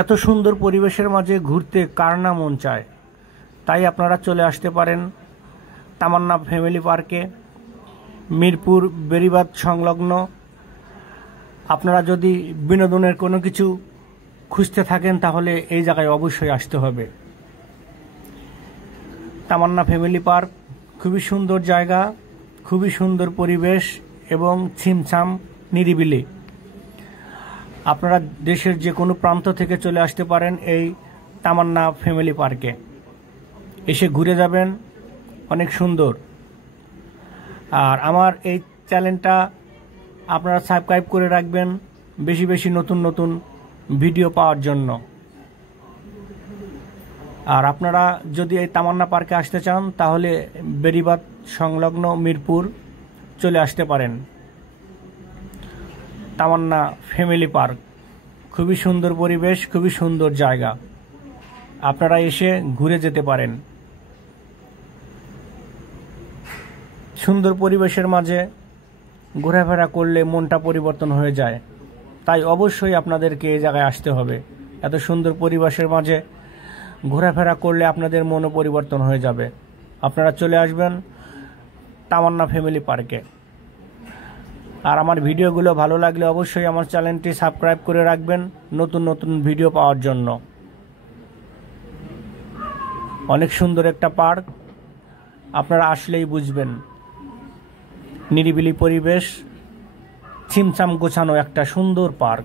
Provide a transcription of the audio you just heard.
এত সুন্দর পরিবেশের মাঝে ঘুরতে কার না মন চায়। তাই আপনারা চলে আসতে পারেন তামান্না ফ্যামিলি পার্কে, মিরপুর বেড়িবাঁধ সংলগ্ন। আপনারা যদি বিনোদনের কোনো কিছু খুঁজতে থাকেন তাহলে এই জায়গায় অবশ্যই আসতে হবে। তামান্না ফ্যামিলি পার্ক খুবই সুন্দর জায়গা, খুবই সুন্দর পরিবেশ এবং ছিমছাম নিরিবিলি। আপনারা দেশের যে কোনো প্রান্ত থেকে চলে আসতে পারেন এই তামান্না ফ্যামিলি পার্কে, এসে ঘুরে যাবেন, অনেক সুন্দর। আর আমার এই চ্যানেলটা আপনারা সাবস্ক্রাইব করে রাখবেন বেশি বেশি নতুন নতুন ভিডিও পাওয়ার জন্য। আর আপনারা যদি এই তামান্না পার্কে আসতে চান তাহলে বেড়িবাঁধ সংলগ্ন মিরপুর চলে আসতে পারেন। তামান্না ফ্যামিলি পার্ক খুবই সুন্দর পরিবেশ, খুবই সুন্দর জায়গা, আপনারা এসে ঘুরে যেতে পারেন। সুন্দর পরিবেশের মাঝে ঘোরাফেরা করলে মনটা পরিবর্তন হয়ে যায়, তাই অবশ্যই আপনাদেরকে এই জায়গায় আসতে হবে। এত সুন্দর পরিবেশের মাঝে ঘোরাফেরা করলে আপনাদের মনও পরিবর্তন হয়ে যাবে। আপনারা চলে আসবেন তামান্না ফ্যামিলি পার্কে। আর আমার ভিডিওগুলো ভালো লাগলে অবশ্যই আমার চ্যানেলটি সাবস্ক্রাইব করে রাখবেন নতুন নতুন ভিডিও পাওয়ার জন্য। অনেক সুন্দর একটা পার্ক, আপনারা আসলেই বুঝবেন। নিরিবিলি পরিবেশ, ছিমছাম গোছানো একটা সুন্দর পার্ক।